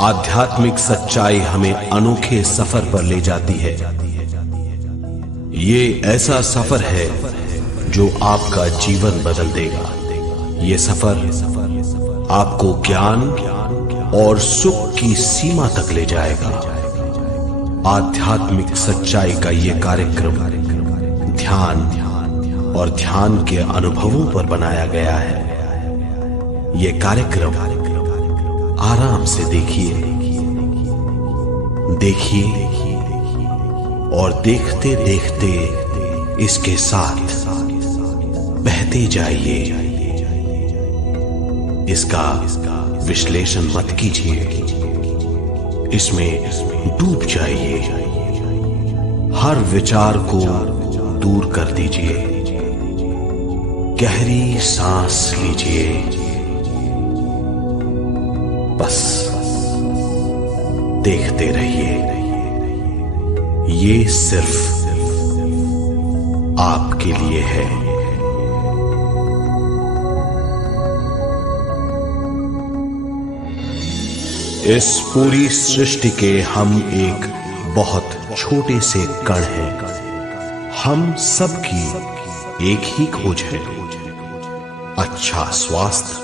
आध्यात्मिक सच्चाई हमें अनोखे सफर पर ले जाती है। ये ऐसा सफर है जो आपका जीवन बदल देगा। ये सफर आपको ज्ञान और सुख की सीमा तक ले जाएगा। आध्यात्मिक सच्चाई का ये कार्यक्रम ध्यान और ध्यान के अनुभवों पर बनाया गया है। ये कार्यक्रम आराम से देखिए और देखते देखते इसके साथ बहते जाइए। इसका विश्लेषण मत कीजिए, इसमें डूब जाइए। हर विचार को दूर कर दीजिए। गहरी सांस लीजिए। बस देखते रहिए। ये सिर्फ आपके लिए है। इस पूरी सृष्टि के हम एक बहुत छोटे से कण हैं। हम सबकी एक ही खोज है, अच्छा स्वास्थ्य,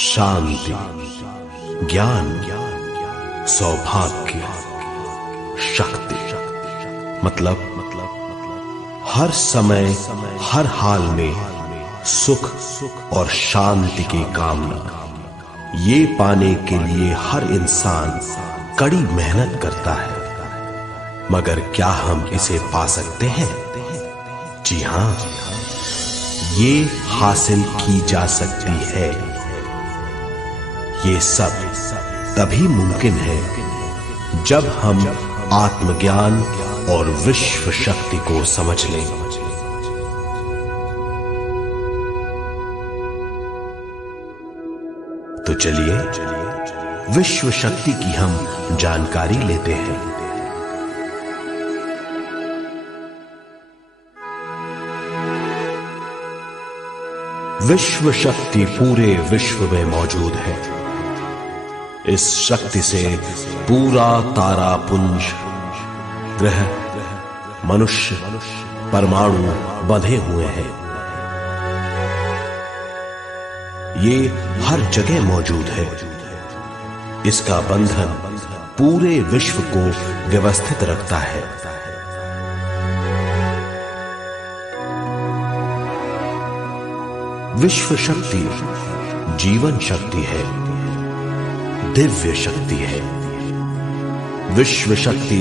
शांति, ज्ञान, सौभाग्य, शक्ति। मतलब हर समय हर हाल में सुख और शांति की कामना। ये पाने के लिए हर इंसान कड़ी मेहनत करता है, मगर क्या हम इसे पा सकते हैं? जी हां, ये हासिल की जा सकती है। ये सब तभी मुमकिन है जब हम आत्मज्ञान और विश्व शक्ति को समझ लें। तो चलिए विश्व शक्ति की हम जानकारी लेते हैं। विश्व शक्ति पूरे विश्व में मौजूद है। इस शक्ति से पूरा तारापुंज, ग्रह, मनुष्य, परमाणु बंधे हुए हैं। ये हर जगह मौजूद है। इसका बंधन पूरे विश्व को व्यवस्थित रखता है। विश्व शक्ति जीवन शक्ति है, दिव्य शक्ति है। विश्व शक्ति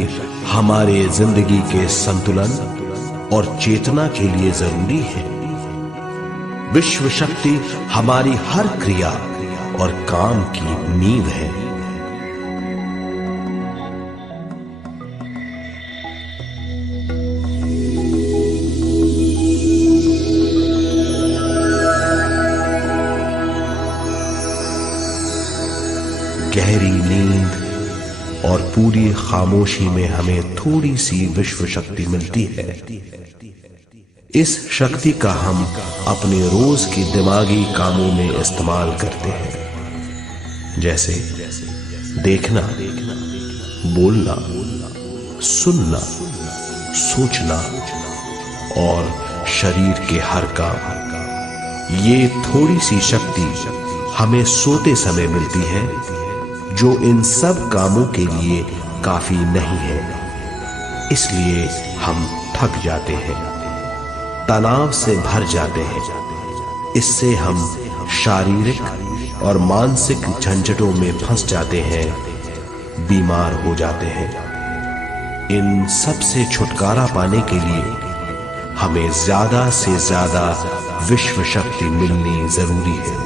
हमारे जिंदगी के संतुलन और चेतना के लिए जरूरी है। विश्व शक्ति हमारी हर क्रिया और काम की नींव है। गहरी नींद और पूरी खामोशी में हमें थोड़ी सी विश्व शक्ति मिलती है। इस शक्ति का हम अपने रोज के दिमागी कामों में इस्तेमाल करते हैं, जैसे देखना, बोलना, सुनना, सोचना और शरीर के हर काम। ये थोड़ी सी शक्ति हमें सोते समय मिलती है, जो इन सब कामों के लिए काफी नहीं है। इसलिए हम थक जाते हैं, तनाव से भर जाते हैं। इससे हम शारीरिक और मानसिक झंझटों में फंस जाते हैं, बीमार हो जाते हैं। इन सब से छुटकारा पाने के लिए हमें ज्यादा से ज्यादा विश्व शक्ति मिलनी जरूरी है।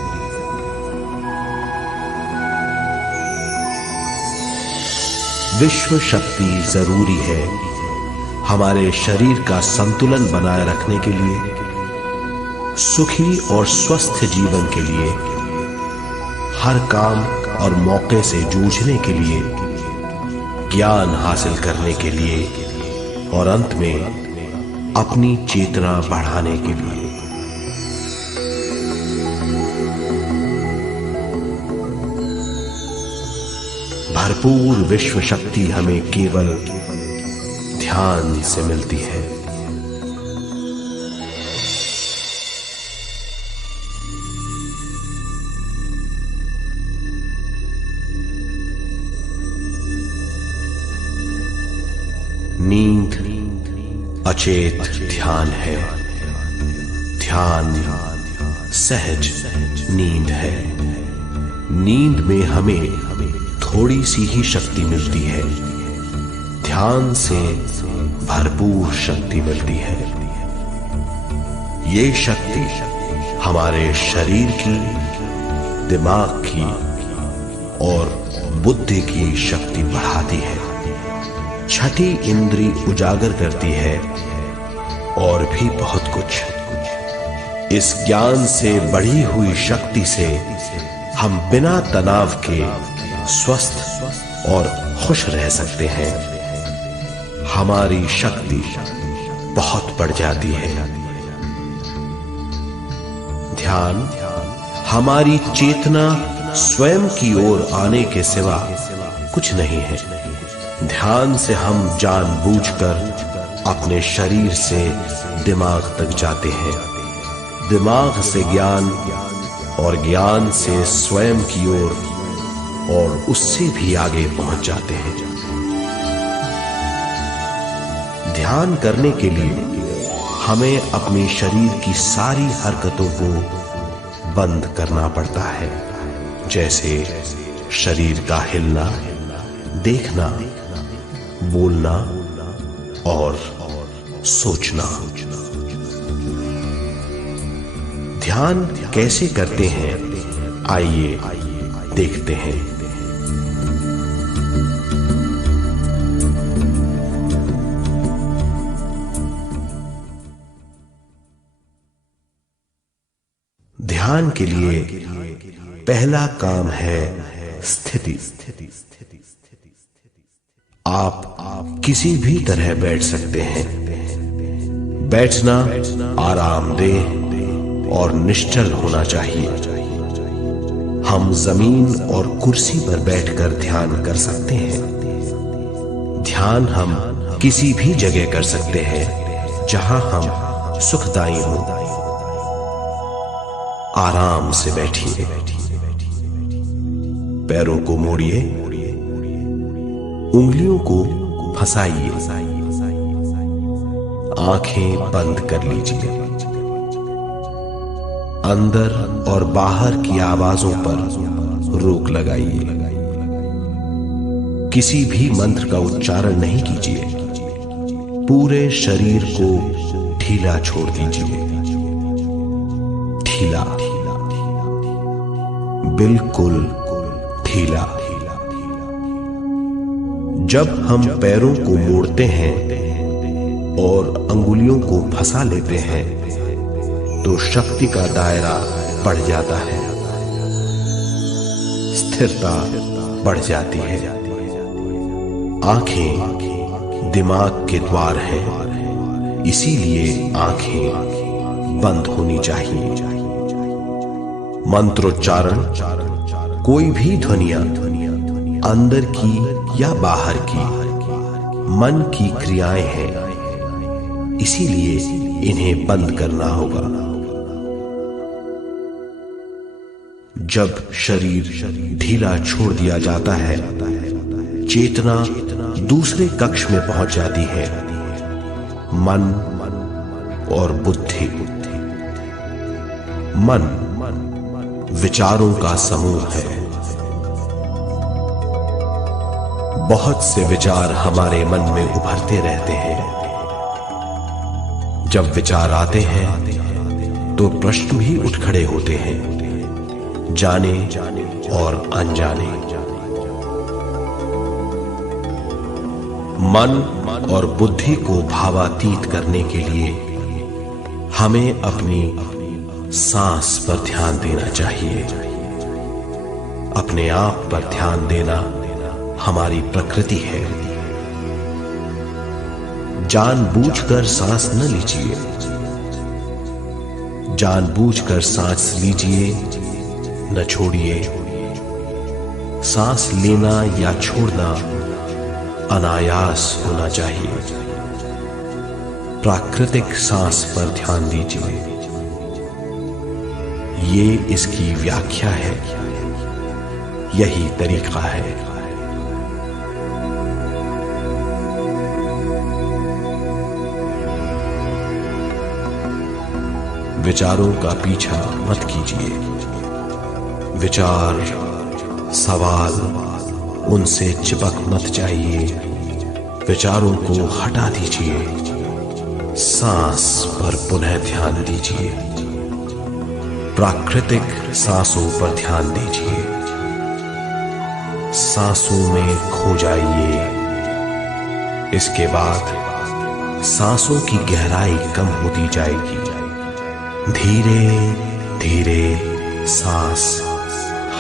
विश्व शक्ति जरूरी है हमारे शरीर का संतुलन बनाए रखने के लिए, सुखी और स्वस्थ जीवन के लिए, हर काम और मौके से जूझने के लिए, ज्ञान हासिल करने के लिए और अंत में अपनी चेतना बढ़ाने के लिए। भरपूर विश्व शक्ति हमें केवल ध्यान से मिलती है। नींद अचेत ध्यान है, ध्यान सहज नींद है। नींद में हमें थोड़ी सी ही शक्ति मिलती है, ध्यान से भरपूर शक्ति मिलती है। ये शक्ति हमारे शरीर की, दिमाग की और बुद्धि की शक्ति बढ़ाती है, छठी इंद्री उजागर करती है और भी बहुत कुछ। इस ज्ञान से बढ़ी हुई शक्ति से हम बिना तनाव के स्वस्थ और खुश रह सकते हैं। हमारी शक्ति बहुत बढ़ जाती है। ध्यान हमारी चेतना स्वयं की ओर आने के सिवा कुछ नहीं है। ध्यान से हम जानबूझकर अपने शरीर से दिमाग तक जाते हैं, दिमाग से ज्ञान और ज्ञान से स्वयं की ओर और उससे भी आगे पहुंच जाते हैं। ध्यान करने के लिए हमें अपने शरीर की सारी हरकतों को बंद करना पड़ता है, जैसे शरीर का हिलना, देखना, बोलना और सोचना। ध्यान कैसे करते हैं, आइए देखते हैं। ध्यान के लिए पहला काम है स्थिति। आप किसी भी तरह बैठ सकते हैं। बैठना आरामदेह और निश्चल होना चाहिए। हम जमीन और कुर्सी पर बैठकर ध्यान कर सकते हैं। ध्यान हम किसी भी जगह कर सकते हैं जहां हम सुखदायी हो। आराम से बैठिए, पैरों को मोड़िए, उंगलियों को फंसाइए, आंखें बंद कर लीजिए। अंदर और बाहर की आवाजों पर रोक लगाइए। किसी भी मंत्र का उच्चारण नहीं कीजिए। पूरे शरीर को ढीला छोड़ दीजिए। ढीला, बिल्कुल ढीला। जब हम पैरों को मोड़ते हैं और अंगुलियों को फंसा लेते हैं तो शक्ति का दायरा बढ़ जाता है, स्थिरता बढ़ जाती है। आंखें दिमाग के द्वार हैं, इसीलिए आंखें बंद होनी चाहिए। मंत्रोच्चारण, कोई भी ध्वनियां अंदर की या बाहर की, मन की क्रियाएं हैं, इसीलिए इन्हें बंद करना होगा। जब शरीर ढीला छोड़ दिया जाता है, चेतना दूसरे कक्ष में पहुंच जाती है। मन और बुद्धि। मन विचारों का समूह है। बहुत से विचार हमारे मन में उभरते रहते हैं। जब विचार आते हैं तो प्रश्न भी उठ खड़े होते हैं, जाने और अनजाने। मन और बुद्धि को भावातीत करने के लिए हमें अपनी सांस पर ध्यान देना चाहिए। अपने आप पर ध्यान देना हमारी प्रकृति है। जानबूझकर सांस न लीजिए। जानबूझकर सांस लीजिए, न छोड़िए। सांस लेना या छोड़ना अनायास होना चाहिए। प्राकृतिक सांस पर ध्यान दीजिए। ये इसकी व्याख्या है, यही तरीका है। विचारों का पीछा मत कीजिए। विचार, सवाल, उनसे चिपक मत जाइए। विचारों को हटा दीजिए। सांस पर पुनः ध्यान दीजिए। प्राकृतिक सांसों पर ध्यान दीजिए। सांसों में खो जाइए। इसके बाद सांसों की गहराई कम होती जाएगी। धीरे धीरे सांस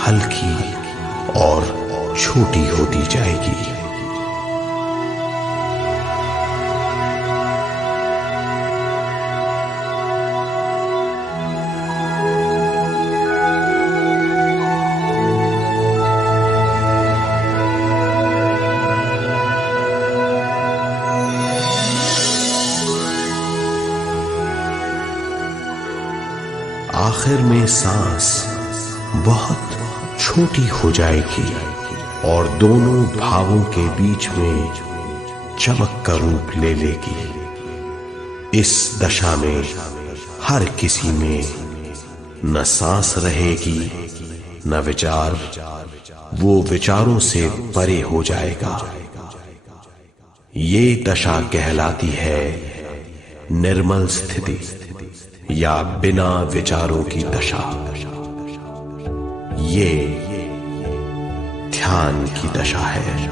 हल्की और छोटी होती जाएगी। आखिर में सांस बहुत छोटी हो जाएगी और दोनों भावों के बीच में चमक का रूप ले लेगी। इस दशा में हर किसी में न सांस रहेगी न विचार। वो विचारों से परे हो जाएगा। ये दशा कहलाती है निर्मल स्थिति या बिना विचारों की दशा। ये ध्यान की दशा है।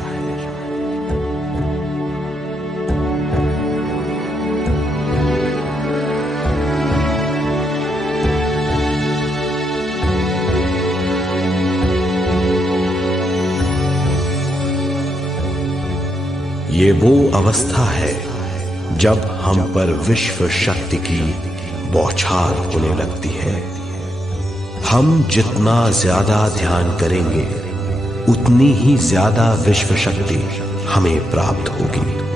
ये वो अवस्था है जब हम पर विश्व शक्ति की बौछार होने लगती है। हम जितना ज्यादा ध्यान करेंगे उतनी ही ज्यादा विश्व शक्ति हमें प्राप्त होगी।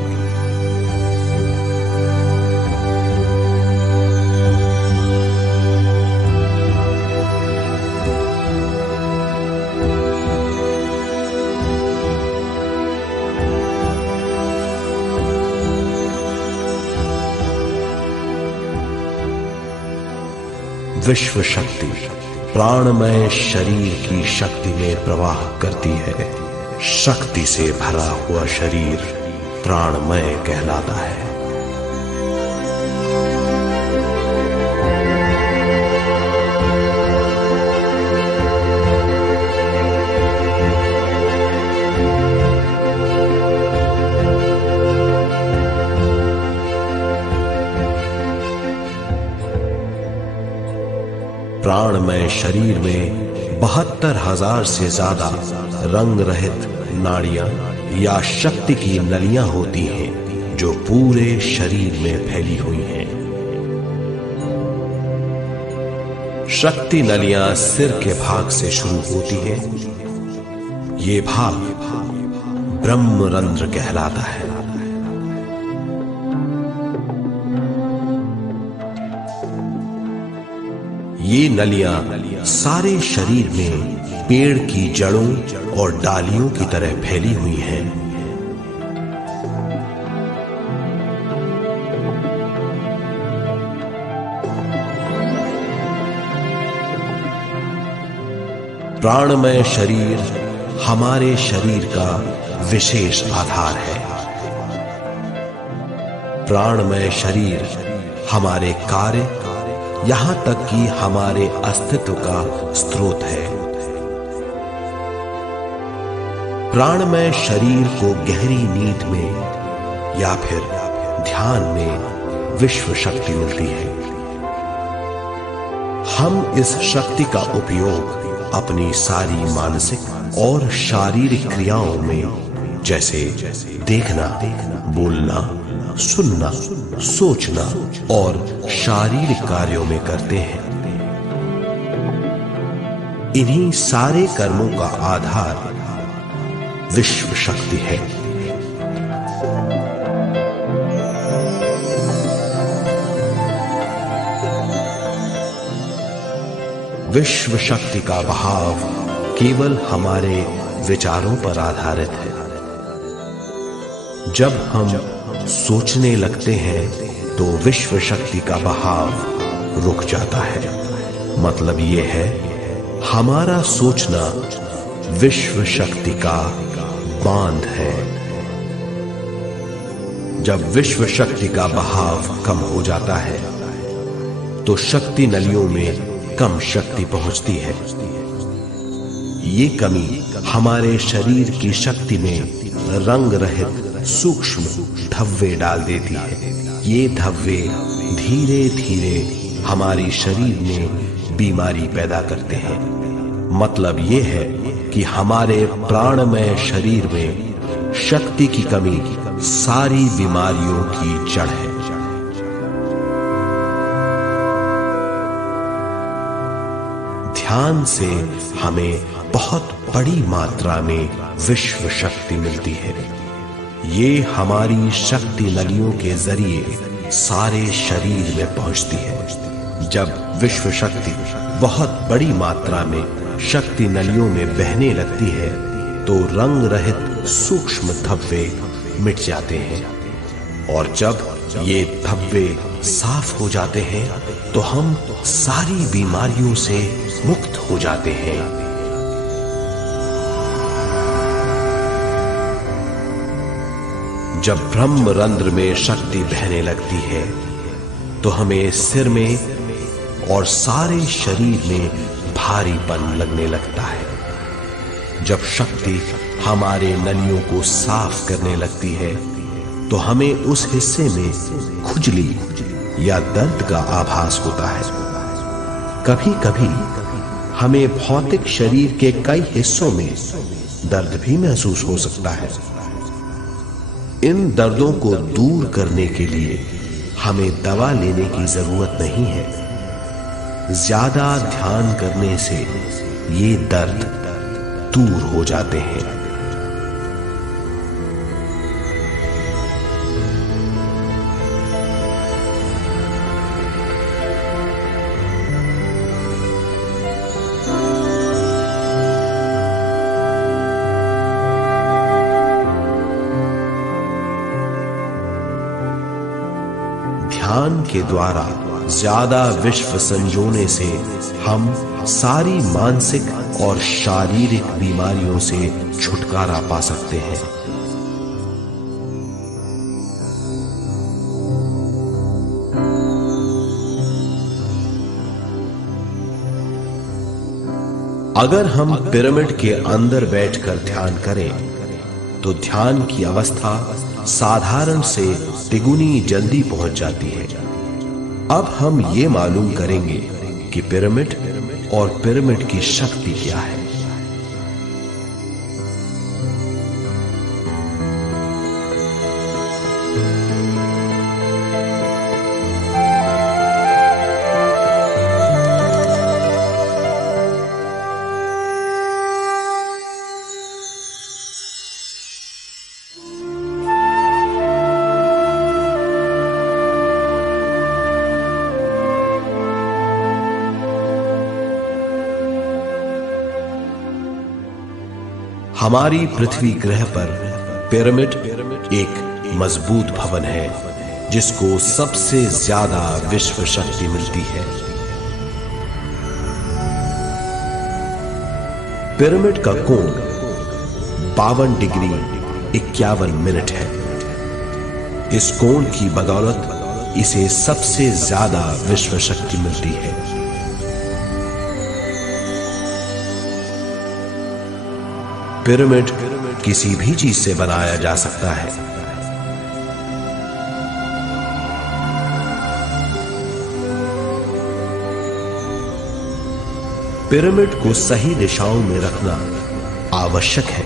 विश्व शक्ति प्राणमय शरीर की शक्ति में प्रवाह करती है। शक्ति से भरा हुआ शरीर प्राणमय कहलाता है। प्राणमय शरीर में 72,000 से ज्यादा रंग रहित नाड़ियां या शक्ति की नलियां होती हैं जो पूरे शरीर में फैली हुई हैं। शक्ति नलियां सिर के भाग से शुरू होती हैं। ये भाग ब्रह्मरंध्र कहलाता है। ये नलियां सारे शरीर में पेड़ की जड़ों और डालियों की तरह फैली हुई हैं। प्राणमय शरीर हमारे शरीर का विशेष आधार है। प्राणमय शरीर हमारे कार्य यहां तक कि हमारे अस्तित्व का स्रोत है। प्राणमय शरीर को गहरी नींद में या फिर ध्यान में विश्व शक्ति मिलती है। हम इस शक्ति का उपयोग अपनी सारी मानसिक और शारीरिक क्रियाओं में जैसे देखना, बोलना, सुनना, सोचना और शारीरिक कार्यों में करते हैं। इन्हीं सारे कर्मों का आधार विश्व शक्ति है। विश्व शक्ति का बहाव केवल हमारे विचारों पर आधारित है। जब हम सोचने लगते हैं तो विश्व शक्ति का बहाव रुक जाता है। मतलब यह है, हमारा सोचना विश्व शक्ति का बांध है। जब विश्व शक्ति का बहाव कम हो जाता है तो शक्ति नलियों में कम शक्ति पहुंचती है। ये कमी हमारे शरीर की शक्ति में रंग रहित सूक्ष्म धब्बे डाल देती है। ये धब्बे धीरे धीरे हमारी शरीर में बीमारी पैदा करते हैं। मतलब ये है कि हमारे प्राणमय शरीर में शक्ति की कमी सारी बीमारियों की जड़ है। ध्यान से हमें बहुत बड़ी मात्रा में विश्व शक्ति मिलती है। ये हमारी शक्ति नलियों के जरिए सारे शरीर में पहुंचती है। जब विश्व शक्ति बहुत बड़ी मात्रा में शक्ति नलियों में बहने लगती है तो रंग रहित सूक्ष्म धब्बे मिट जाते हैं, और जब ये धब्बे साफ हो जाते हैं तो हम सारी बीमारियों से मुक्त हो जाते हैं। जब ब्रह्म रंध्र में शक्ति बहने लगती है तो हमें सिर में और सारे शरीर में भारीपन लगने लगता है। जब शक्ति हमारे नलियों को साफ करने लगती है तो हमें उस हिस्से में खुजली या दर्द का आभास होता है। कभी कभी हमें भौतिक शरीर के कई हिस्सों में दर्द भी महसूस हो सकता है। इन दर्दों को दूर करने के लिए हमें दवा लेने की जरूरत नहीं है। ज्यादा ध्यान करने से ये दर्द दूर हो जाते हैं। ध्यान के द्वारा ज्यादा विश्व संजोने से हम सारी मानसिक और शारीरिक बीमारियों से छुटकारा पा सकते हैं। अगर हम पिरामिड के अंदर बैठकर ध्यान करें तो ध्यान की अवस्था साधारण से तिगुनी जल्दी पहुंच जाती है। अब हम ये मालूम करेंगे कि पिरामिड और पिरामिड की शक्ति क्या है। हमारी पृथ्वी ग्रह पर पिरामिड एक मजबूत भवन है जिसको सबसे ज्यादा विश्व शक्ति मिलती है। पिरामिड का कोण 52 डिग्री 51 मिनट है। इस कोण की बदौलत इसे सबसे ज्यादा विश्व शक्ति मिलती है। पिरामिड किसी भी चीज से बनाया जा सकता है। पिरामिड को सही दिशाओं में रखना आवश्यक है।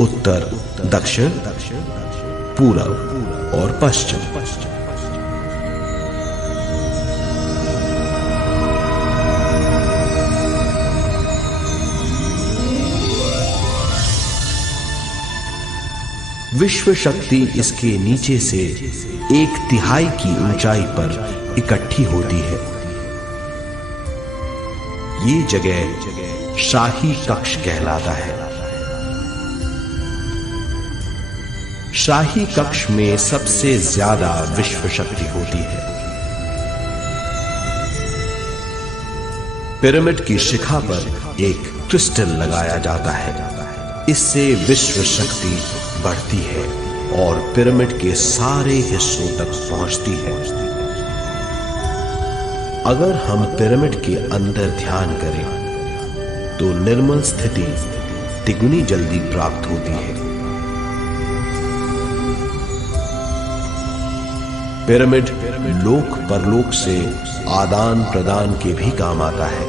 उत्तर, दक्षिण, पूरब और पश्चिम। विश्व शक्ति इसके नीचे से 1/3 की ऊंचाई पर इकट्ठी होती है। ये जगह शाही कक्ष कहलाता है। शाही कक्ष में सबसे ज्यादा विश्व शक्ति होती है। पिरामिड की शिखा पर एक क्रिस्टल लगाया जाता है। इससे विश्व शक्ति बढ़ती है और पिरामिड के सारे हिस्सों तक पहुंचती है। अगर हम पिरामिड के अंदर ध्यान करें तो निर्मल स्थिति तिगुनी जल्दी प्राप्त होती है। पिरामिड लोक परलोक से आदान प्रदान के भी काम आता है।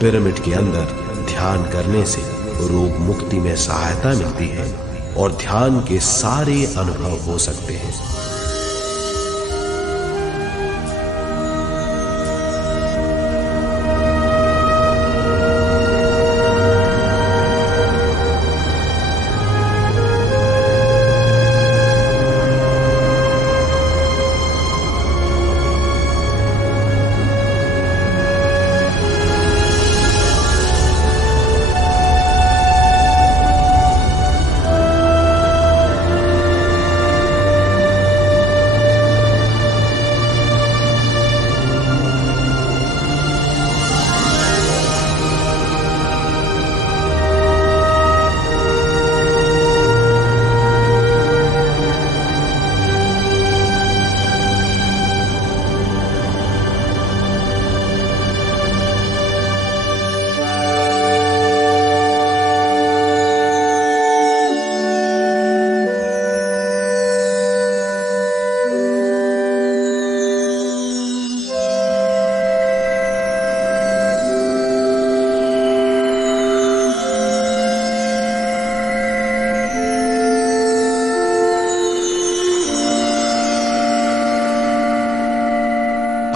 पिरामिड के अंदर ध्यान करने से रोग मुक्ति में सहायता मिलती है और ध्यान के सारे अनुभव हो सकते हैं।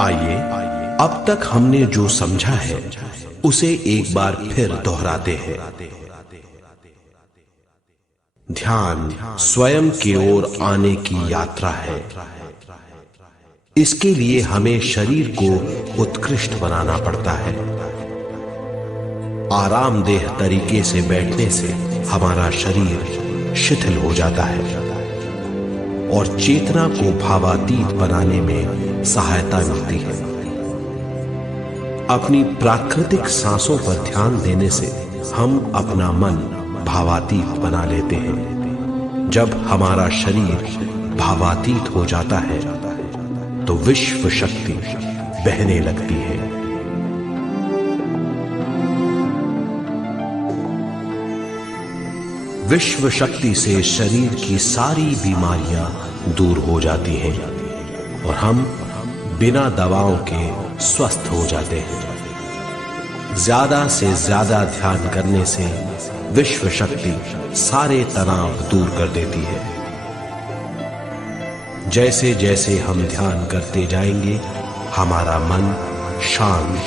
आइए अब तक हमने जो समझा है उसे एक बार फिर दोहराते हैं। ध्यान स्वयं की ओर आने की यात्रा है। इसके लिए हमें शरीर को उत्कृष्ट बनाना पड़ता है। आरामदेह तरीके से बैठने से हमारा शरीर शिथिल हो जाता है और चेतना को भावातीत बनाने में सहायता मिलती है। अपनी प्राकृतिक सांसों पर ध्यान देने से हम अपना मन भावातीत बना लेते हैं। जब हमारा शरीर भावातीत हो जाता है तो विश्व शक्ति बहने लगती है। विश्व शक्ति से शरीर की सारी बीमारियां दूर हो जाती हैं और हम बिना दवाओं के स्वस्थ हो जाते हैं। ज्यादा से ज्यादा ध्यान करने से विश्व शक्ति सारे तनाव दूर कर देती है। जैसे जैसे हम ध्यान करते जाएंगे हमारा मन शांत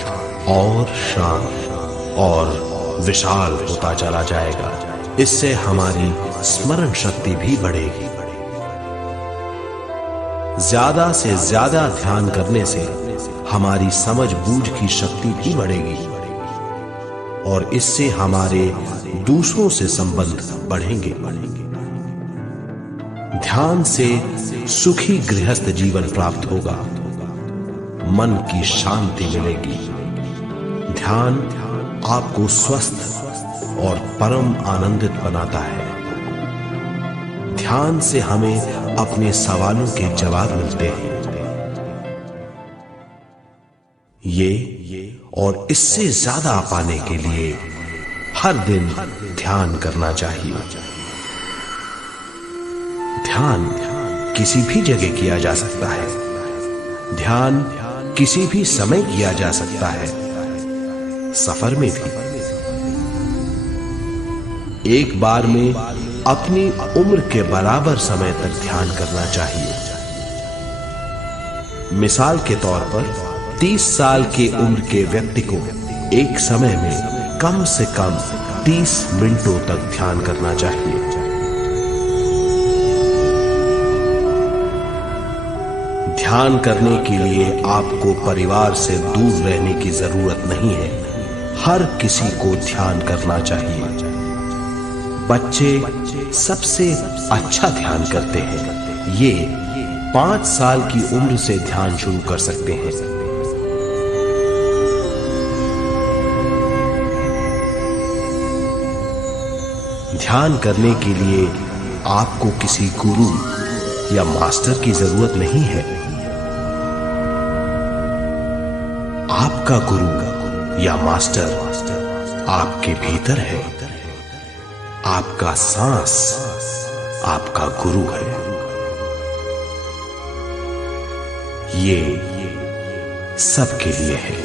और विशाल होता चला जाएगा। इससे हमारी स्मरण शक्ति भी बढ़ेगी। ज्यादा से ज्यादा ध्यान करने से हमारी समझ बूझ की शक्ति भी बढ़ेगी और इससे हमारे दूसरों से संबंध बढ़ेंगे। ध्यान से सुखी गृहस्थ जीवन प्राप्त होगा, मन की शांति मिलेगी। ध्यान आपको स्वस्थ और परम आनंदित बनाता है। ध्यान से हमें अपने सवालों के जवाब मिलते हैं। ये और इससे ज्यादा पाने के लिए हर दिन ध्यान करना चाहिए। ध्यान किसी भी जगह किया जा सकता है। ध्यान किसी भी समय किया जा सकता है, सफर में भी। एक बार में अपनी उम्र के बराबर समय तक ध्यान करना चाहिए। मिसाल के तौर पर 30 साल की उम्र के व्यक्ति को एक समय में कम से कम 30 मिनटों तक ध्यान करना चाहिए। ध्यान करने के लिए आपको परिवार से दूर रहने की जरूरत नहीं है। हर किसी को ध्यान करना चाहिए। बच्चे सबसे अच्छा ध्यान करते हैं। ये 5 साल की उम्र से ध्यान शुरू कर सकते हैं। ध्यान करने के लिए आपको किसी गुरु या मास्टर की जरूरत नहीं है। आपका गुरु या मास्टर आपके भीतर है। आपका सांस आपका गुरु है। ये सबके लिए है।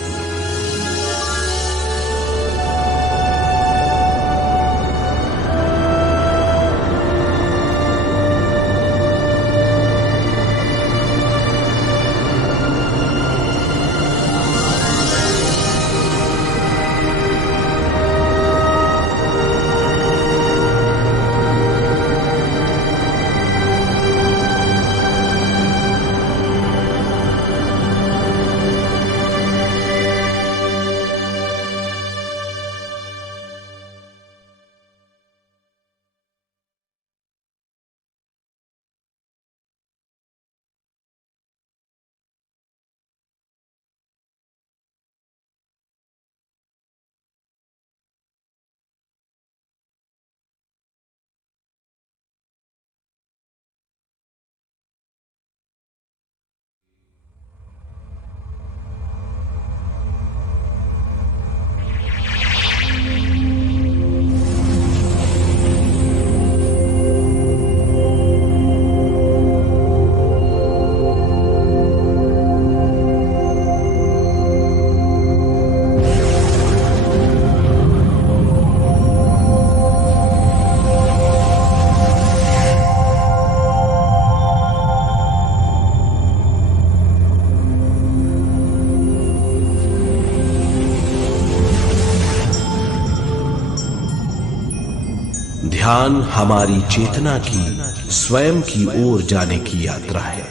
ध्यान हमारी चेतना की स्वयं की ओर जाने की यात्रा है।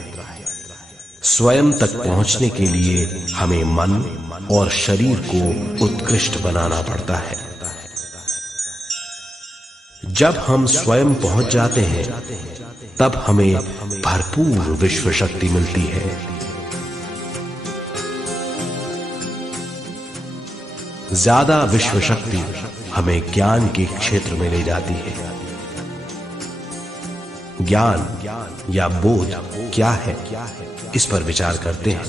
स्वयं तक पहुंचने के लिए हमें मन और शरीर को उत्कृष्ट बनाना पड़ता है। जब हम स्वयं पहुंच जाते हैं तब हमें भरपूर विश्व शक्ति मिलती है। ज्यादा विश्व शक्ति हमें ज्ञान के क्षेत्र में ले जाती है। ज्ञान या बोध क्या है, इस पर विचार करते हैं।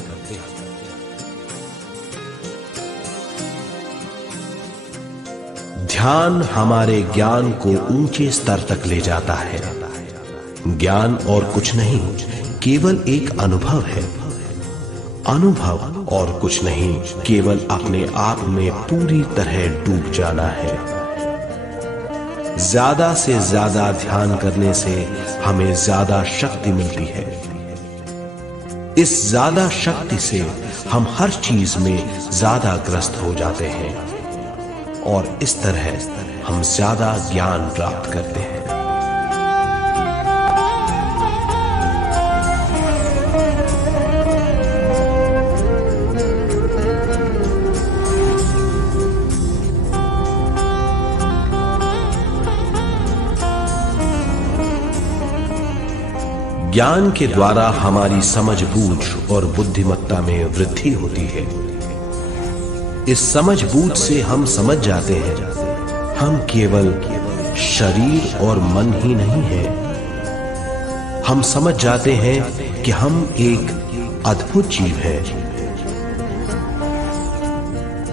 ध्यान हमारे ज्ञान को ऊंचे स्तर तक ले जाता है। ज्ञान और कुछ नहीं, केवल एक अनुभव है। अनुभव और कुछ नहीं, केवल अपने आप में पूरी तरह डूब जाना है। ज्यादा से ज्यादा ध्यान करने से हमें ज्यादा शक्ति मिलती है। इस ज्यादा शक्ति से हम हर चीज में ज्यादा ग्रस्त हो जाते हैं और इस तरह हम ज्यादा ज्ञान प्राप्त करते हैं। ज्ञान के द्वारा हमारी समझबूझ और बुद्धिमत्ता में वृद्धि होती है। इस समझबूझ से हम समझ जाते हैं हम केवल शरीर और मन ही नहीं हैं। हम समझ जाते हैं कि हम एक अद्भुत जीव हैं।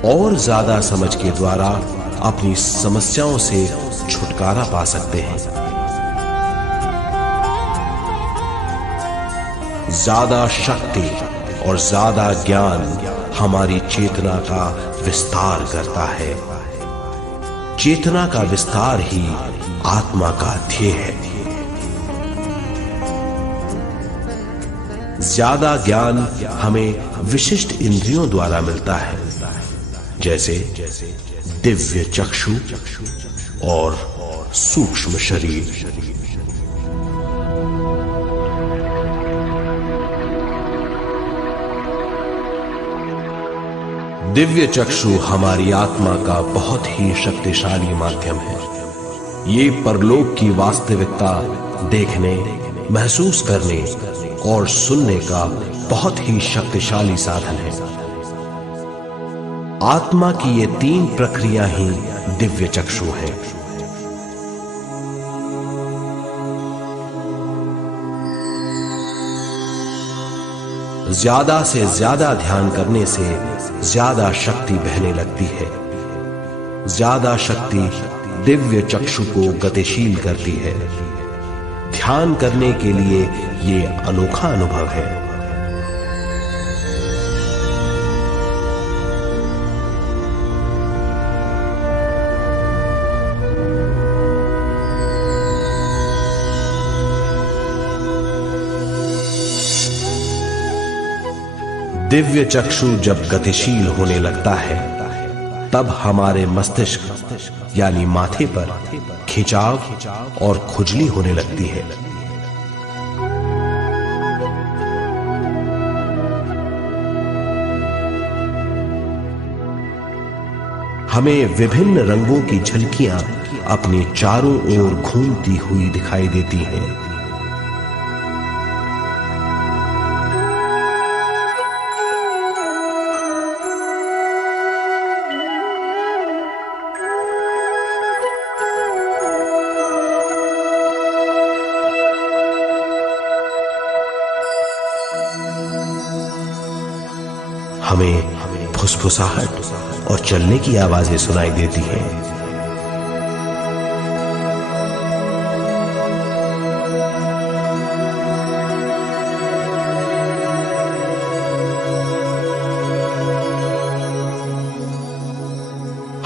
और ज्यादा समझ के द्वारा अपनी समस्याओं से छुटकारा पा सकते हैं। ज्यादा शक्ति और ज्यादा ज्ञान हमारी चेतना का विस्तार करता है। चेतना का विस्तार ही आत्मा का ध्येय है। ज्यादा ज्ञान हमें विशिष्ट इंद्रियों द्वारा मिलता है, जैसे दिव्य चक्षु और सूक्ष्म शरीर। दिव्य चक्षु हमारी आत्मा का बहुत ही शक्तिशाली माध्यम है। ये परलोक की वास्तविकता देखने, महसूस करने और सुनने का बहुत ही शक्तिशाली साधन है। आत्मा की ये 3 प्रक्रिया ही दिव्य चक्षु है। ज्यादा से ज्यादा ध्यान करने से ज्यादा शक्ति बहने लगती है। ज्यादा शक्ति दिव्य चक्षु को गतिशील करती है। ध्यान करने के लिए यह अनोखा अनुभव है। दिव्य चक्षु जब गतिशील होने लगता है तब हमारे मस्तिष्क यानी माथे पर खिंचाव और खुजली होने लगती है। हमें विभिन्न रंगों की झलकियां अपने चारों ओर घूमती हुई दिखाई देती हैं। हमें फुसफुसाहट और चलने की आवाजें सुनाई देती हैं।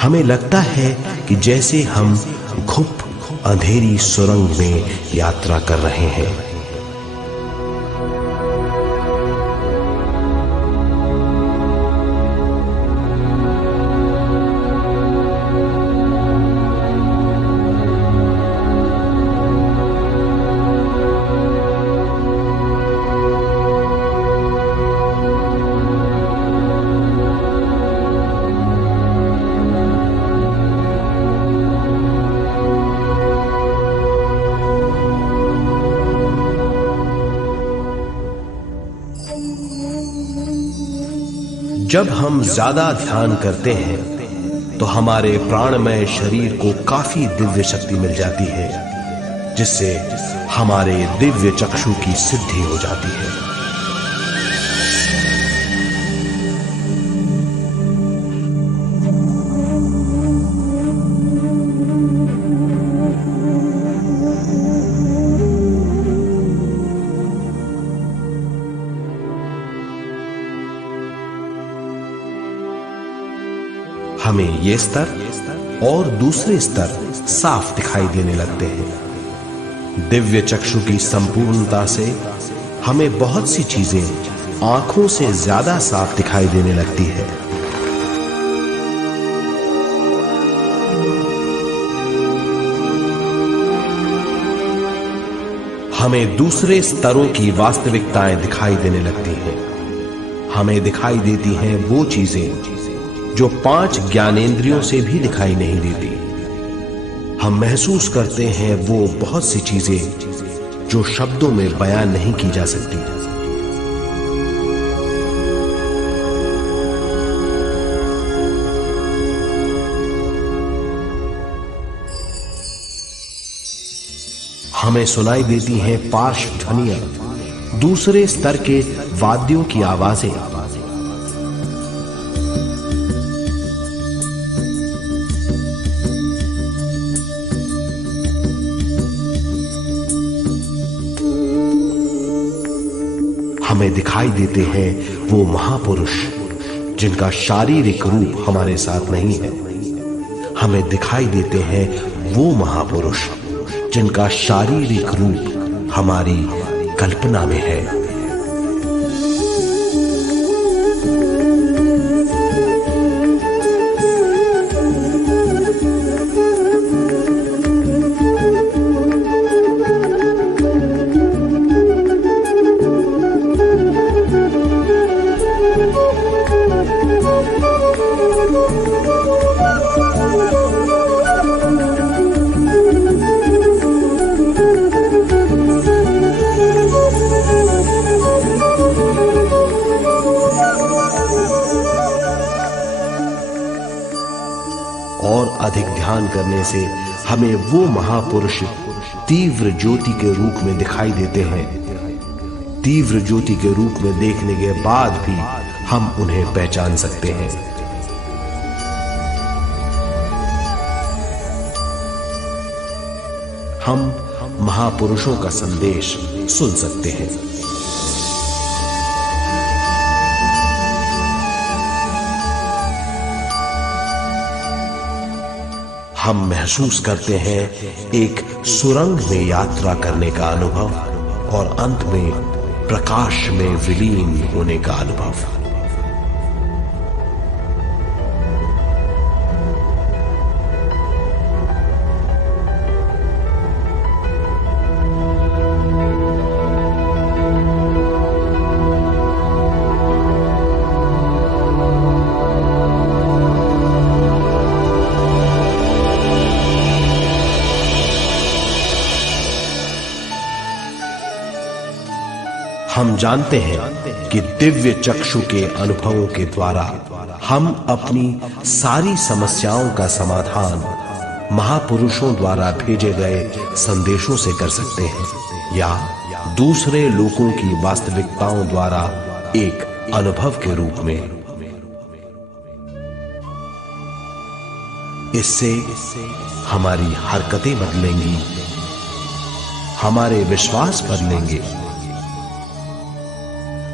हमें लगता है कि जैसे हम घुप अंधेरी सुरंग में यात्रा कर रहे हैं। जब हम ज्यादा ध्यान करते हैं तो हमारे प्राणमय शरीर को काफी दिव्य शक्ति मिल जाती है, जिससे हमारे दिव्य चक्षु की सिद्धि हो जाती है। हमें ये स्तर और दूसरे स्तर साफ दिखाई देने लगते हैं। दिव्य चक्षु की संपूर्णता से हमें बहुत सी चीजें आंखों से ज्यादा साफ दिखाई देने लगती है। हमें दूसरे स्तरों की वास्तविकताएं दिखाई देने लगती हैं। हमें दिखाई देती हैं वो चीजें जो 5 ज्ञानेंद्रियों से भी दिखाई नहीं देती। हम महसूस करते हैं वो बहुत सी चीजें जो शब्दों में बयान नहीं की जा सकती। हमें सुनाई देती हैं पार्श्व ध्वनियां, दूसरे स्तर के वाद्यों की आवाजें। हमें दिखाई देते हैं वो महापुरुष जिनका शारीरिक रूप हमारे साथ नहीं है। हमें दिखाई देते हैं वो महापुरुष जिनका शारीरिक रूप हमारी कल्पना में है। और अधिक ध्यान करने से हमें वो महापुरुष तीव्र ज्योति के रूप में दिखाई देते हैं। तीव्र ज्योति के रूप में देखने के बाद भी हम उन्हें पहचान सकते हैं। हम महापुरुषों का संदेश सुन सकते हैं। हम महसूस करते हैं एक सुरंग में यात्रा करने का अनुभव और अंत में प्रकाश में विलीन होने का अनुभव। हम जानते हैं कि दिव्य चक्षु के अनुभवों के द्वारा हम अपनी सारी समस्याओं का समाधान महापुरुषों द्वारा भेजे गए संदेशों से कर सकते हैं या दूसरे लोगों की वास्तविकताओं द्वारा एक अनुभव के रूप में। इससे हमारी हरकतें बदलेंगी, हमारे विश्वास बदलेंगे,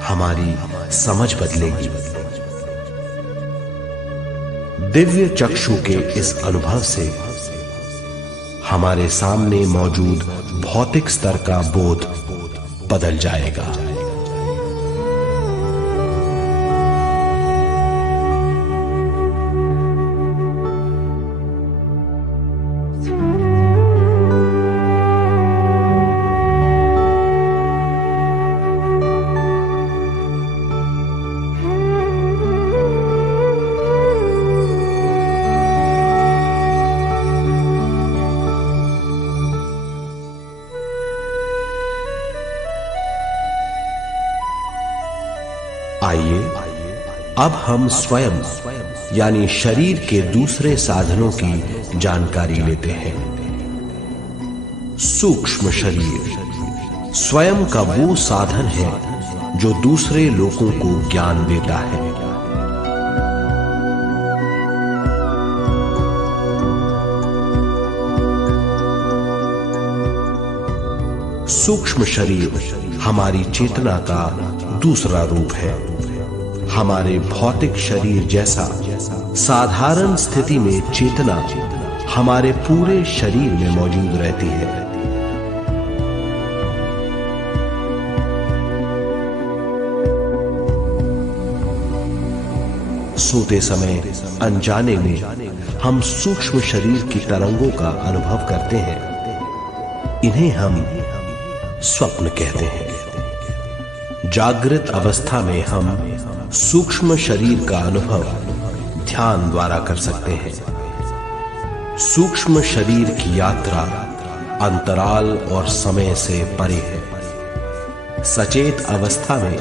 हमारी समझ बदलेगी। दिव्य चक्षु के इस अनुभव से हमारे सामने मौजूद भौतिक स्तर का बोध बदल जाएगा। आइए अब हम स्वयं यानी शरीर के दूसरे साधनों की जानकारी लेते हैं। सूक्ष्म शरीर स्वयं का वो साधन है जो दूसरे लोगों को ज्ञान देता है। सूक्ष्म शरीर हमारी चेतना का दूसरा रूप है। हमारे भौतिक शरीर जैसा साधारण स्थिति में चेतना हमारे पूरे शरीर में मौजूद रहती है। सोते समय अनजाने में हम सूक्ष्म शरीर की तरंगों का अनुभव करते हैं। इन्हें हम स्वप्न कहते हैं। जागृत अवस्था में हम सूक्ष्म शरीर का अनुभव ध्यान द्वारा कर सकते हैं। सूक्ष्म शरीर की यात्रा अंतराल और समय से परे है। सचेत अवस्था में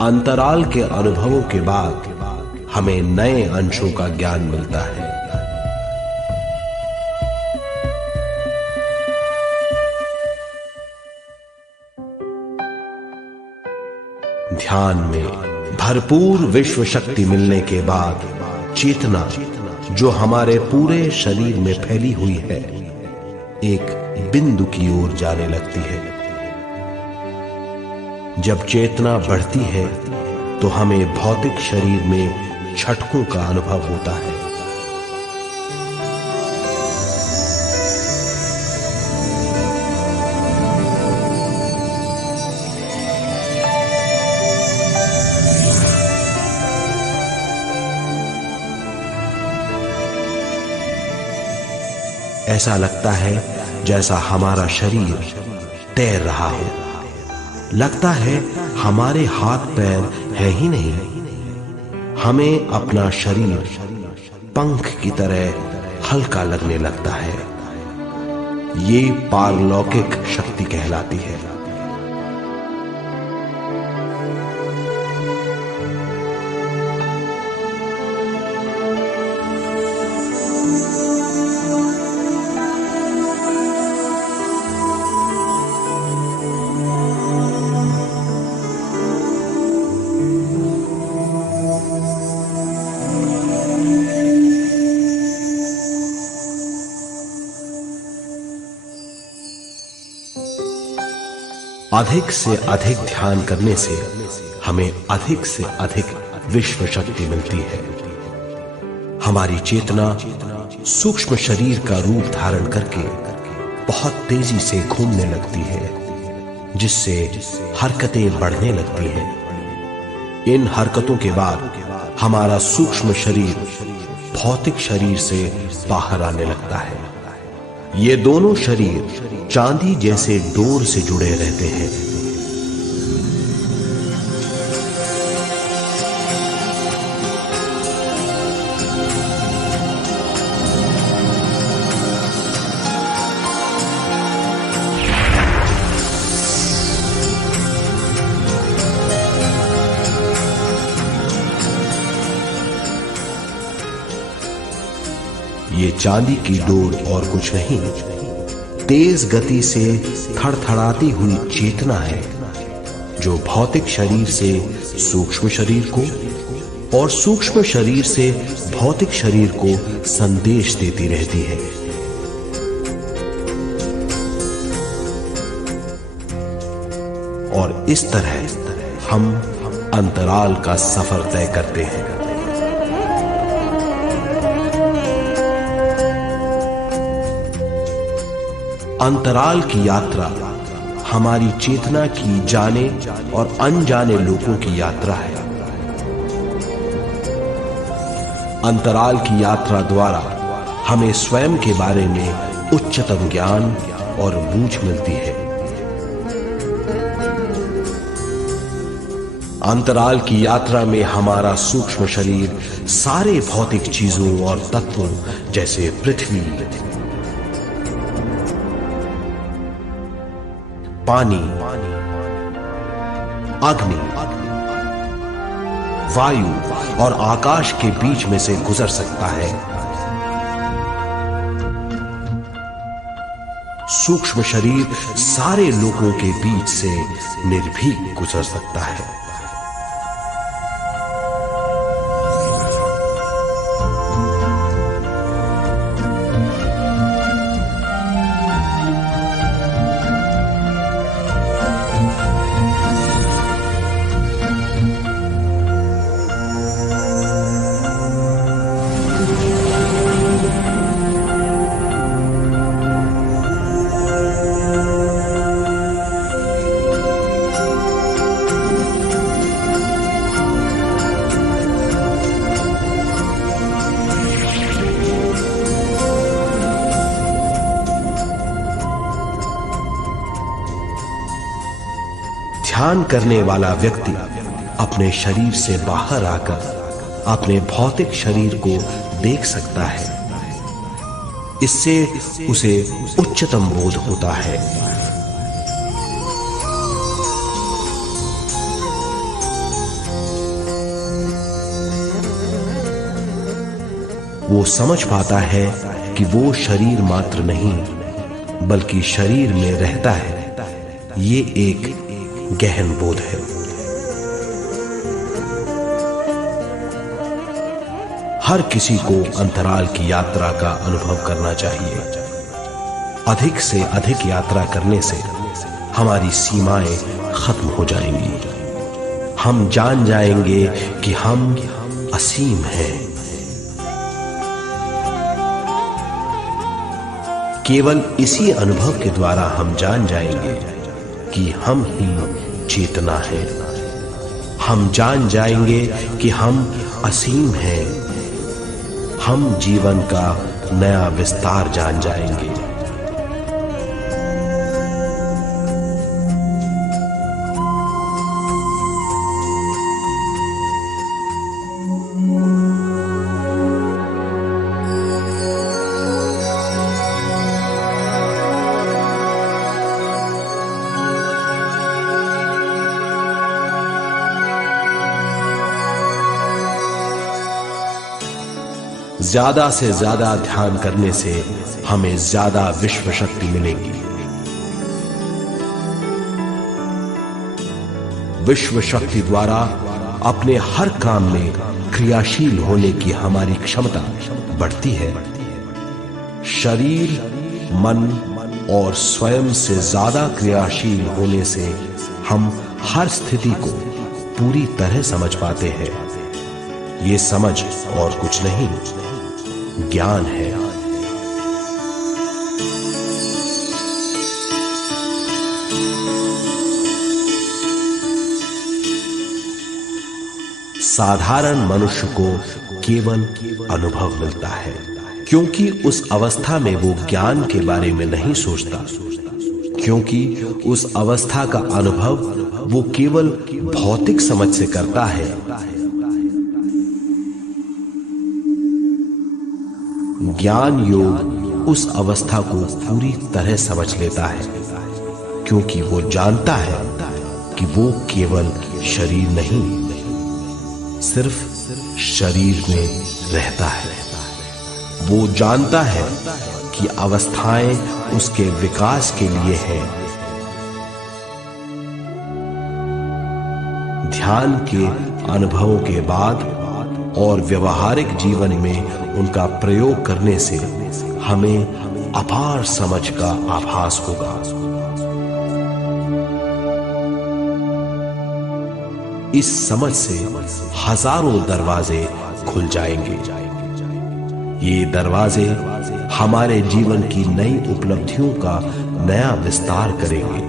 अंतराल के अनुभवों के बाद हमें नए अंशों का ज्ञान मिलता है। ध्यान में भरपूर विश्व शक्ति मिलने के बाद चेतना जो हमारे पूरे शरीर में फैली हुई है एक बिंदु की ओर जाने लगती है। जब चेतना बढ़ती है तो हमें भौतिक शरीर में झटकों का अनुभव होता है। ऐसा लगता है जैसा हमारा शरीर तैर रहा हो। लगता है हमारे हाथ पैर है ही नहीं। हमें अपना शरीर पंख की तरह हल्का लगने लगता है। ये पारलौकिक शक्ति कहलाती है। अधिक से अधिक ध्यान करने से हमें अधिक से अधिक विश्व शक्ति मिलती है। हमारी चेतना सूक्ष्म शरीर का रूप धारण करके बहुत तेजी से घूमने लगती है, जिससे हरकतें बढ़ने लगती हैं। इन हरकतों के बाद हमारा सूक्ष्म शरीर भौतिक शरीर से बाहर आने लगता है। ये दोनों शरीर चांदी जैसे डोर से जुड़े रहते हैं। ये चांदी की डोर और कुछ नहीं, तेज गति से थड़थड़ाती हुई चेतना है, जो भौतिक शरीर से सूक्ष्म शरीर को और सूक्ष्म शरीर से भौतिक शरीर को संदेश देती रहती है। और इस तरह हम अंतराल का सफर तय करते हैं। अंतराल की यात्रा हमारी चेतना की जाने और अनजाने लोगों की यात्रा है। अंतराल की यात्रा द्वारा हमें स्वयं के बारे में उच्चतम ज्ञान और बूझ मिलती है। अंतराल की यात्रा में हमारा सूक्ष्म शरीर सारे भौतिक चीजों और तत्वों जैसे पृथ्वी, पानी, अग्नि, वायु और आकाश के बीच में से गुजर सकता है। सूक्ष्म शरीर सारे लोगों के बीच से निर्भीक गुजर सकता है। ध्यान करने वाला व्यक्ति अपने शरीर से बाहर आकर अपने भौतिक शरीर को देख सकता है। इससे उसे उच्चतम बोध होता है। वो समझ पाता है कि वो शरीर मात्र नहीं, बल्कि शरीर में रहता है। ये एक गहन बोध है। हर किसी को अंतराल की यात्रा का अनुभव करना चाहिए। अधिक से अधिक यात्रा करने से हमारी सीमाएं खत्म हो जाएंगी। हम जान जाएंगे कि हम असीम हैं। केवल इसी अनुभव के द्वारा हम जान जाएंगे कि हम ही चेतना है। हम जान जाएंगे कि हम असीम हैं। हम जीवन का नया विस्तार जान जाएंगे। ज्यादा से ज्यादा ध्यान करने से हमें ज्यादा विश्व शक्ति मिलेगी। विश्व शक्ति द्वारा अपने हर काम में क्रियाशील होने की हमारी क्षमता बढ़ती है। शरीर, मन और स्वयं से ज्यादा क्रियाशील होने से हम हर स्थिति को पूरी तरह समझ पाते हैं। ये समझ और कुछ नहीं, ज्ञान है। साधारण मनुष्य को केवल अनुभव मिलता है, क्योंकि उस अवस्था में वो ज्ञान के बारे में नहीं सोचता, क्योंकि उस अवस्था का अनुभव वो केवल भौतिक समझ से करता है। ज्ञान योग उस अवस्था को पूरी तरह समझ लेता है, क्योंकि वो जानता है कि वो केवल शरीर नहीं, सिर्फ शरीर में रहता है। वो जानता है कि अवस्थाएं उसके विकास के लिए हैं। ध्यान के अनुभवों के बाद और व्यवहारिक जीवन में उनका प्रयोग करने से हमें अपार समझ का आभास होगा। इस समझ से हजारों दरवाजे खुल जाएंगे। ये दरवाजे हमारे जीवन की नई उपलब्धियों का नया विस्तार करेंगे।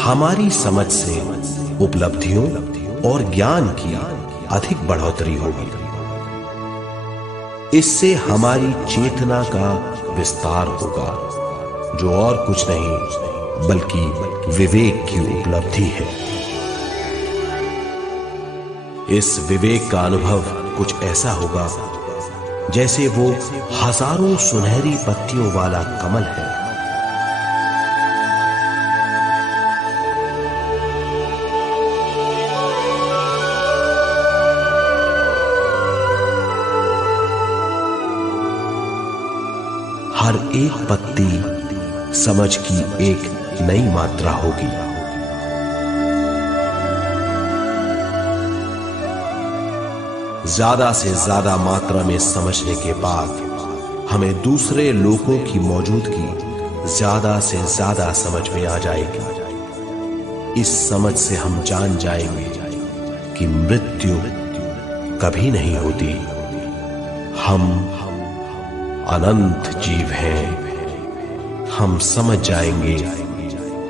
हमारी समझ से उपलब्धियों और ज्ञान की अधिक बढ़ोतरी होगी। इससे हमारी चेतना का विस्तार होगा, जो और कुछ नहीं बल्कि विवेक की उपलब्धि है। इस विवेक का अनुभव कुछ ऐसा होगा जैसे वो हजारों सुनहरी पत्तियों वाला कमल है। हर एक पत्ती समझ की एक नई मात्रा होगी। ज्यादा से ज्यादा मात्रा में समझने के बाद हमें दूसरे लोगों की मौजूदगी ज्यादा से ज्यादा समझ में आ जाएगी। इस समझ से हम जान जाएंगे कि मृत्यु कभी नहीं होती। हम अनंत जीव हैं। हम समझ जाएंगे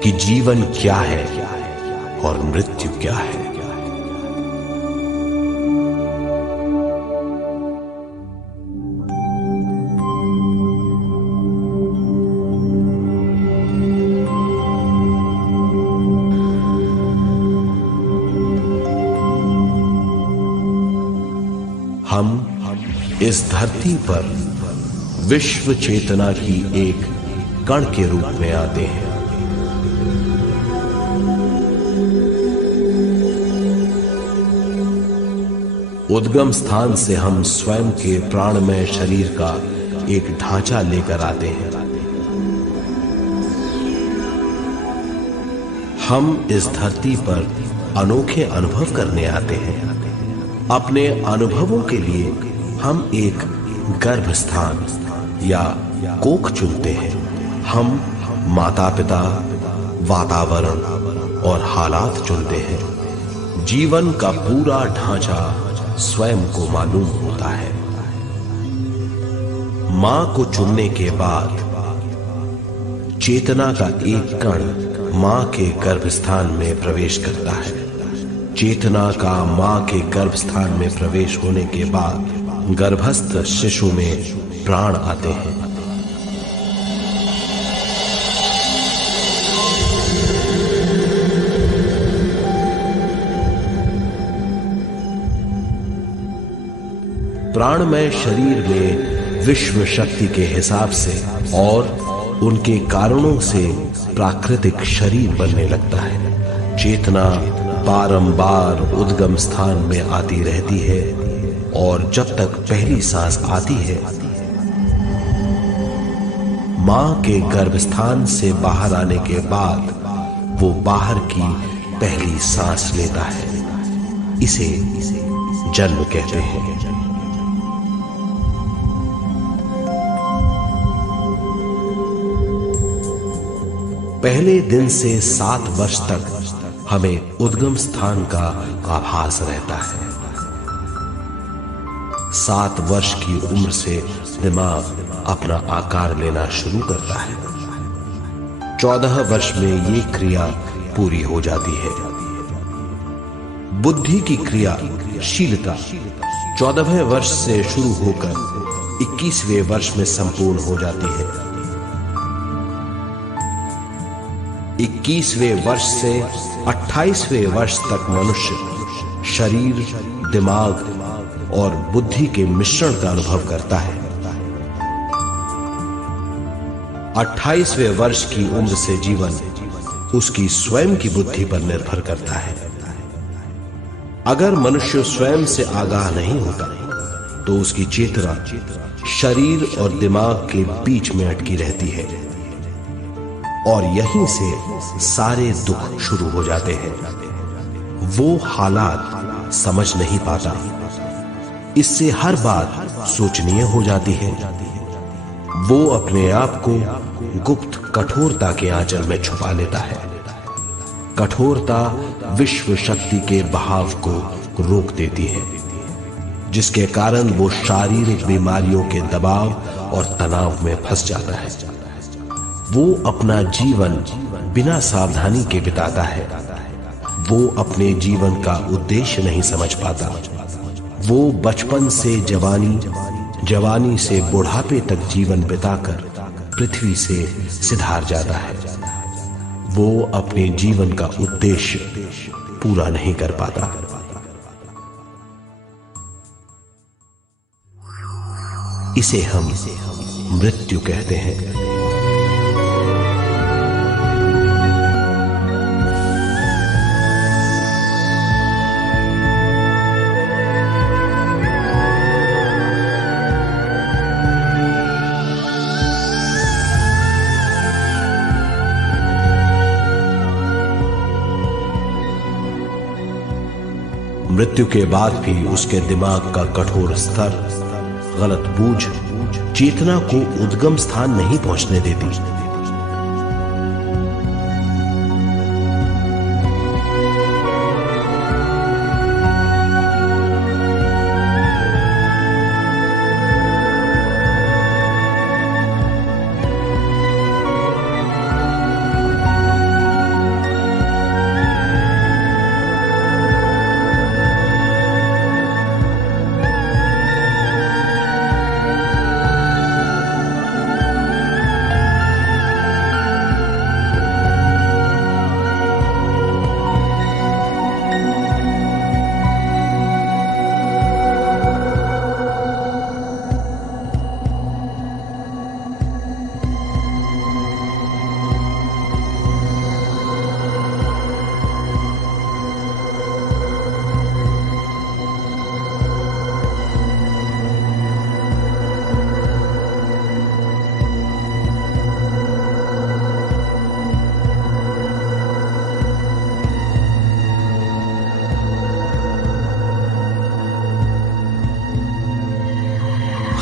कि जीवन क्या है और मृत्यु क्या है। हम इस धरती पर विश्व चेतना की एक कण के रूप में आते हैं। उद्गम स्थान से हम स्वयं के प्राणमय शरीर का एक ढांचा लेकर आते हैं। हम इस धरती पर अनोखे अनुभव करने आते हैं। अपने अनुभवों के लिए हम एक गर्भ स्थान या कोख चुनते हैं। हम माता पिता, वातावरण और हालात चुनते हैं। जीवन का पूरा ढांचा स्वयं को मालूम होता है। मां को चुनने के बाद चेतना का एक कण मां के गर्भस्थान में प्रवेश करता है। चेतना का मां के गर्भस्थान में प्रवेश होने के बाद गर्भस्थ शिशु में प्राण आते हैं। प्राणमय शरीर में विश्व शक्ति के हिसाब से और उनके कारणों से प्राकृतिक शरीर बनने लगता है। चेतना बारंबार उद्गम स्थान में आती रहती है और जब तक पहली सांस आती है, मां के गर्भस्थान से बाहर आने के बाद वो बाहर की पहली सांस लेता है। इसे जन्म कहते हैं। पहले दिन से 7 वर्ष तक हमें उद्गम स्थान का आभास रहता है। 7 वर्ष की उम्र से दिमाग अपना आकार लेना शुरू करता है। 14 वर्ष में ये क्रिया पूरी हो जाती है। बुद्धि की क्रियाशीलता 14वें वर्ष से शुरू होकर 21वें वर्ष में संपूर्ण हो जाती है। 21वें वर्ष से 28वें वर्ष तक मनुष्य शरीर, दिमाग और बुद्धि के मिश्रण का अनुभव करता है। 28वें वर्ष की उम्र से जीवन उसकी स्वयं की बुद्धि पर निर्भर करता है। अगर मनुष्य स्वयं से आगाह नहीं होता तो उसकी चेतना शरीर और दिमाग के बीच में अटकी रहती है और यहीं से सारे दुख शुरू हो जाते हैं। वो हालात समझ नहीं पाता, इससे हर बात सोचनीय हो जाती है। वो अपने आप को गुप्त कठोरता के आंचल में छुपा लेता है। कठोरता विश्व शक्ति के बहाव को रोक देती है, जिसके कारण वो शारीरिक बीमारियों के दबाव और तनाव में फंस जाता है। वो अपना जीवन बिना सावधानी के बिताता है। वो अपने जीवन का उद्देश्य नहीं समझ पाता। वो बचपन से जवानी, जवानी से बुढ़ापे तक जीवन बिताकर पृथ्वी से सिधार जाता है। वो अपने जीवन का उद्देश्य पूरा नहीं कर पाता। इसे हम मृत्यु कहते हैं। मृत्यु के बाद भी उसके दिमाग का कठोर स्तर, गलत बूझ चेतना को उद्गम स्थान नहीं पहुंचने देती।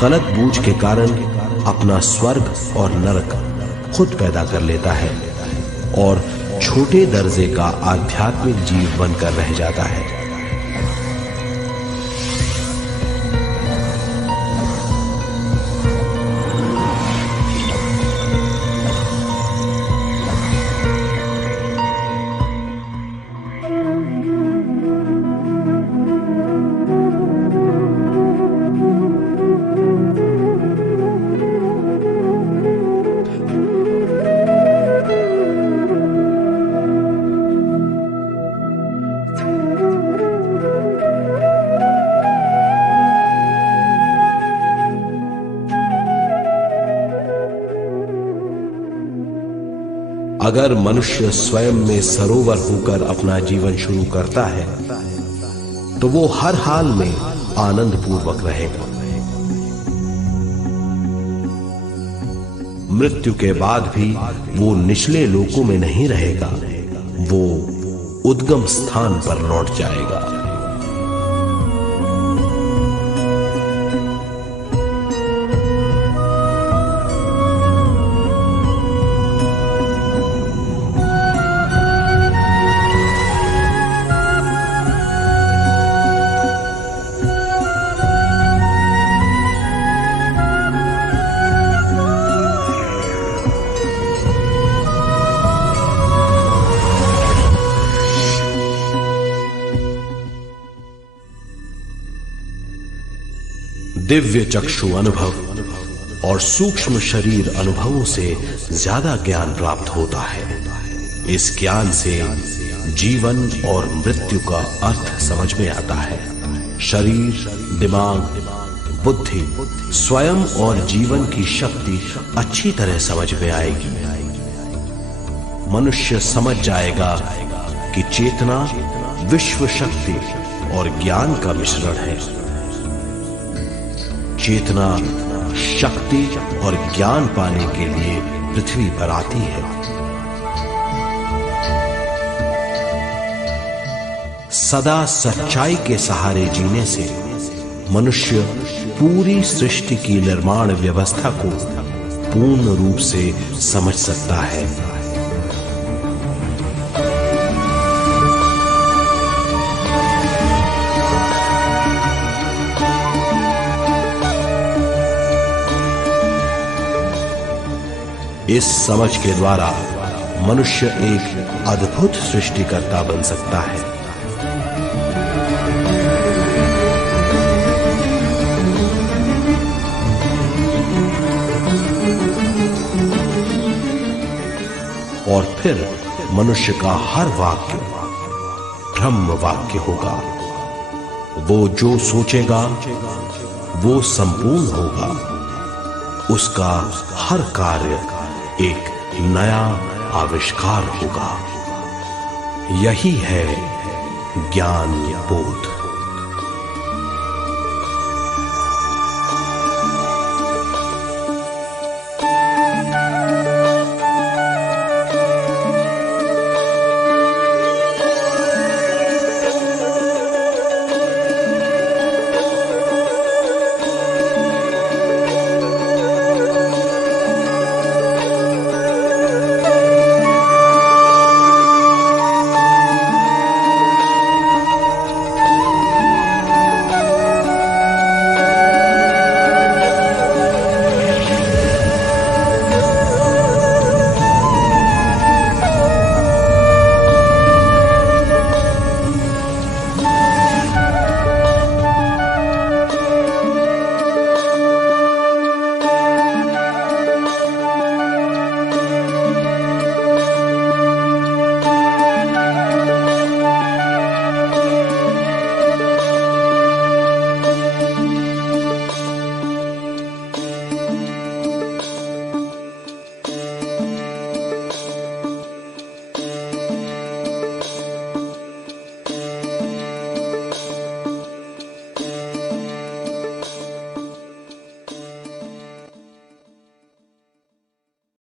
गलत बूझ के कारण अपना स्वर्ग और नरक खुद पैदा कर लेता है और छोटे दर्जे का आध्यात्मिक जीव बनकर रह जाता है। अगर मनुष्य स्वयं में सरोवर होकर अपना जीवन शुरू करता है तो वो हर हाल में आनंद पूर्वक रहेगा। मृत्यु के बाद भी वो निचले लोकों में नहीं रहेगा, वो उद्गम स्थान पर लौट जाएगा। दिव्य चक्षु अनुभव और सूक्ष्म शरीर अनुभवों से ज्यादा ज्ञान प्राप्त होता है। इस ज्ञान से जीवन और मृत्यु का अर्थ समझ में आता है। शरीर, दिमाग, बुद्धि, स्वयं और जीवन की शक्ति अच्छी तरह समझ में आएगी। मनुष्य समझ जाएगा कि चेतना विश्व शक्ति और ज्ञान का मिश्रण है। चेतना शक्ति और ज्ञान पाने के लिए पृथ्वी पर आती है। सदा सच्चाई के सहारे जीने से मनुष्य पूरी सृष्टि की निर्माण व्यवस्था को पूर्ण रूप से समझ सकता है। इस समझ के द्वारा मनुष्य एक अद्भुत सृष्टिकर्ता बन सकता है। और फिर मनुष्य का हर वाक्य ब्रह्म वाक्य होगा। वो जो सोचेगा वो संपूर्ण होगा। उसका हर कार्य एक नया आविष्कार होगा। यही है ज्ञान बोध।